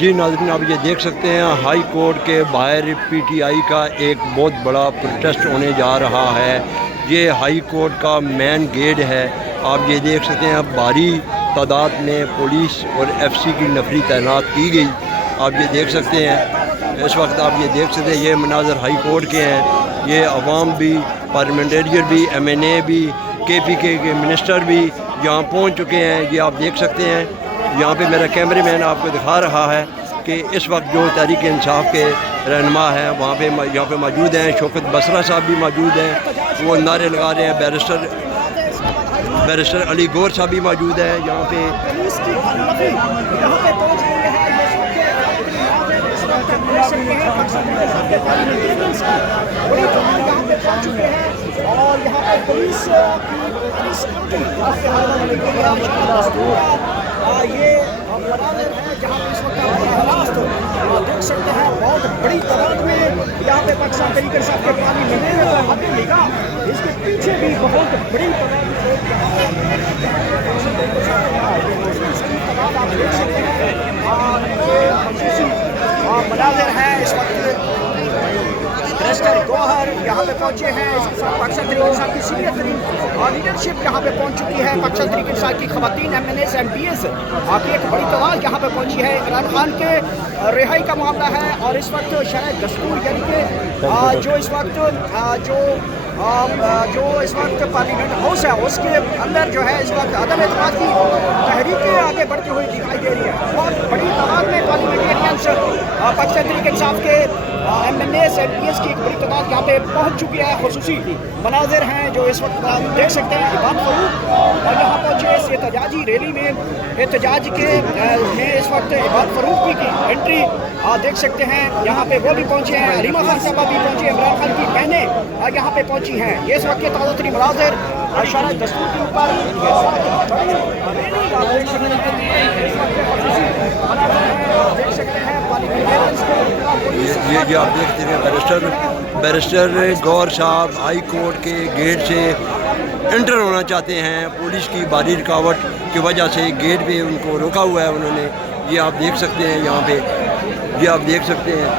जी नाज़रीन, आप ये देख सकते हैं हाई कोर्ट के बाहर पीटीआई का एक बहुत बड़ा प्रोटेस्ट होने जा रहा है। ये हाई कोर्ट का मेन गेट है। आप ये देख सकते हैं भारी तादाद में पुलिस और एफसी की नफरी तैनात की गई। आप ये देख सकते हैं इस वक्त, आप ये देख सकते हैं ये मनाजर हाई कोर्ट के हैं। ये अवाम भी, पार्लियामेंटेरियन भी, MNA भी, KPK के मिनिस्टर भी यहाँ पहुँच चुके हैं। ये आप देख सकते हैं, यहाँ पे मेरा कैमरामैन आपको दिखा रहा है कि इस वक्त जो तहरीक इंसाफ के रहनुमा हैं वहाँ पे यहाँ पे मौजूद हैं। शौकत बसरा साहब भी मौजूद हैं, वो नारे लगा रहे हैं। बैरिस्टर अली गौर साहब भी मौजूद हैं यहाँ पे। और यहाँ पे पुलिस ये मनाज़िर है जहाँ पे इस वक्त देख सकते हैं बहुत बड़ी तादाद में यहाँ पे पाकिस्तान तहरीक इंसाफ के पार्लियामेंट इसके पीछे भी बहुत बड़ी तादाद आप देख सकते हैं। मनाज़िर है इस वक्त बैरिस्टर गौहर यहाँ पे पहुँचे हैं। इसके साथ पाकिस्तान तहरीक इंसाफ की सीनियर तरीन लीडरशिप यहाँ पे पहुँच चुकी है। पाकिस्तान तहरीक इंसाफ की खवातीन MNAs MPs की एक बड़ी तादाद यहाँ पे पहुँची है। इमरान खान के रिहाई का मामला है और इस वक्त शरह दस्तूर यानी कि जो इस वक्त पार्लियामेंट हाउस है उसके अंदर जो है इस वक्त अदम एतमाद की तहरीकें आगे बढ़ती हुई दिखाई दे रही है। बहुत बड़ी तादाद में पार्लियामेंटेरियंस पाकिस्तान तहरीक इंसाफ के MNAs MPs की एक बड़ी तादाद यहाँ पे पहुँच चुकी है। खुसूसी मनाज़िर हैं जो इस वक्त आप देख सकते हैं। इमाम फारूक और यहाँ पहुँचे इस एहतजाजी रैली में। एहतजाज के में इस वक्त इमाम फारूक की एंट्री देख सकते हैं। यहाँ पे वो भी पहुँचे हैं। हलीमा खान साहबा भी पहुँचे। इमरान खान की बहनें यहाँ पे पहुँची हैं। ये इस वक्त के ताज़ा तरीन मनाज़िर शरह दस्तूर के ऊपर देख सकते हैं। ये आप देखते हैं बैरिस्टर गौर साहब हाई कोर्ट के गेट से एंटर होना चाहते हैं। पुलिस की भारी रुकावट की वजह से गेट पे उनको रोका हुआ है उन्होंने। ये आप देख सकते हैं यहाँ पे, ये आप देख सकते हैं।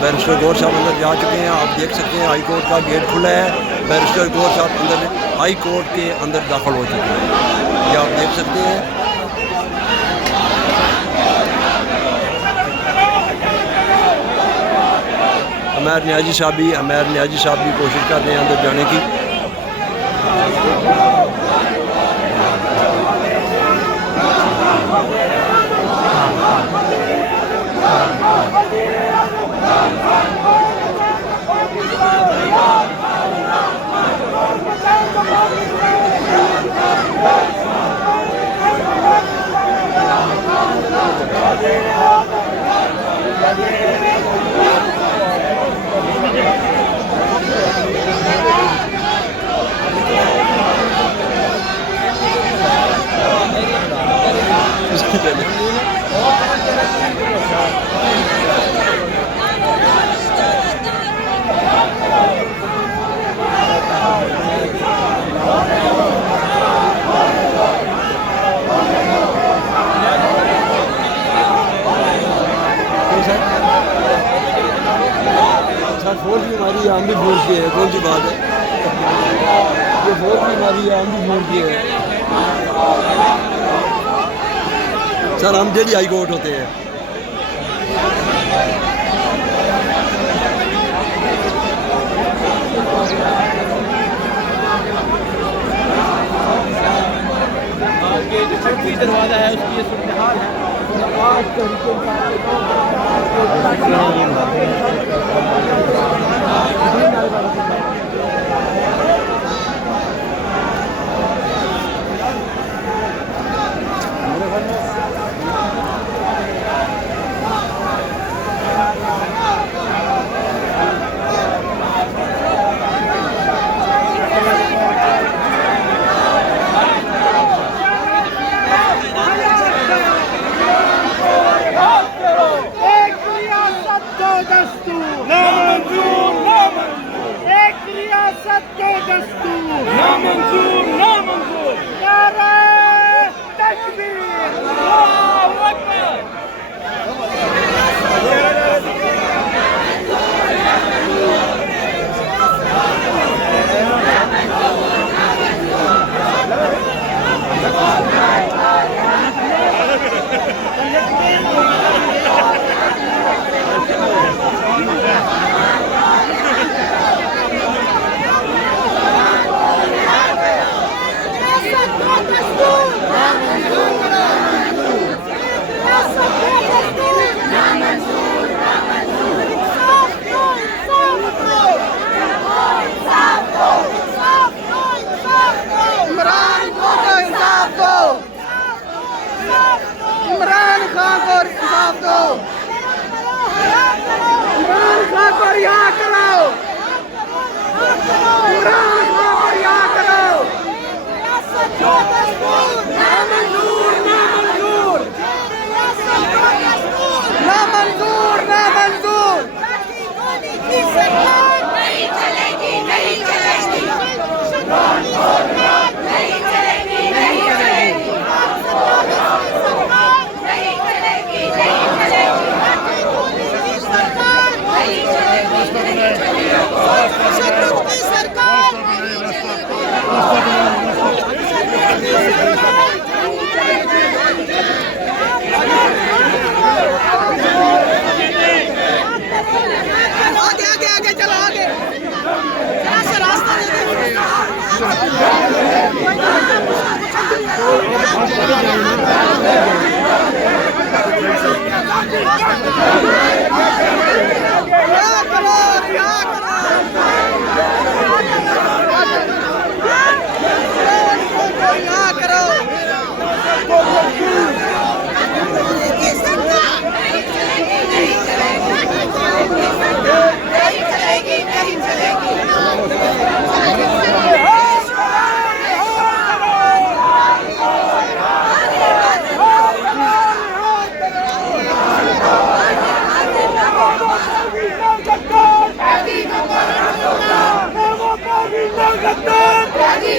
बैरिस्टर गौर साहब अंदर जा चुके हैं। आप देख सकते हैं हाई कोर्ट का गेट खुला है। बैरिस्टर गौर साहब अंदर हाई कोर्ट के अंदर दाखिल हो चुके हैं। ये आप देख सकते हैं। अमर न्याजी साहब भी कोशिश कर रहे हैं अंदर जाने की। फोर्स बीमारी है, हम भी फोर्स के हैं। कौन सी बात है, ये फोर्स बीमारी है, हम भी फोर्स के हैं। सर हम डेली हाई कोर्ट होते हैं। ये जो छठी दरवाज़ा है उसकी ये सूरत हाल है। दस्तूर नामंजूर नामंजूर। एक रियासत दो दस्तूर नामंजूर नामंजूर। नारे तकबीर अल्लाहू अकबर। इमरान खान को इंसाफ दो। इमरान खान को रिहा करो। इमरान खान को रिहा करो। नामंजूर नामंजूर नामंजूर नामंजूर। सरकार नहीं चलेगी नहीं चलेगी नहीं चलेगी नहीं चलेगी सरकार नहीं चलेगी नहीं चलेगी सरकार नहीं चलेगी नहीं चलेगी शत्रुघ्न की सरकार नहीं आगे आगे आगे चलो आगे। जरा सा रास्ता Daddy,